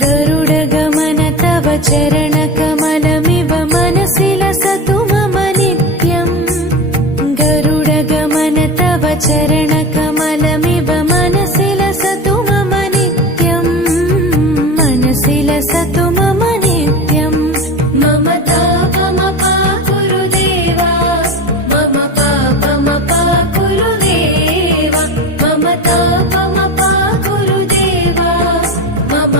गरुडगमन तव चरणकमलमिव मनसि लसतु मम नित्यम् गरुडगमन तव चरणकमलमिव मनसि लसतु मम नित्यम् मनसि लसतु मम नित्यम् मम तापमपा गुरुदेवा मम पापमपा गुरुदेवा मम तापमपा गुरुदेवा मम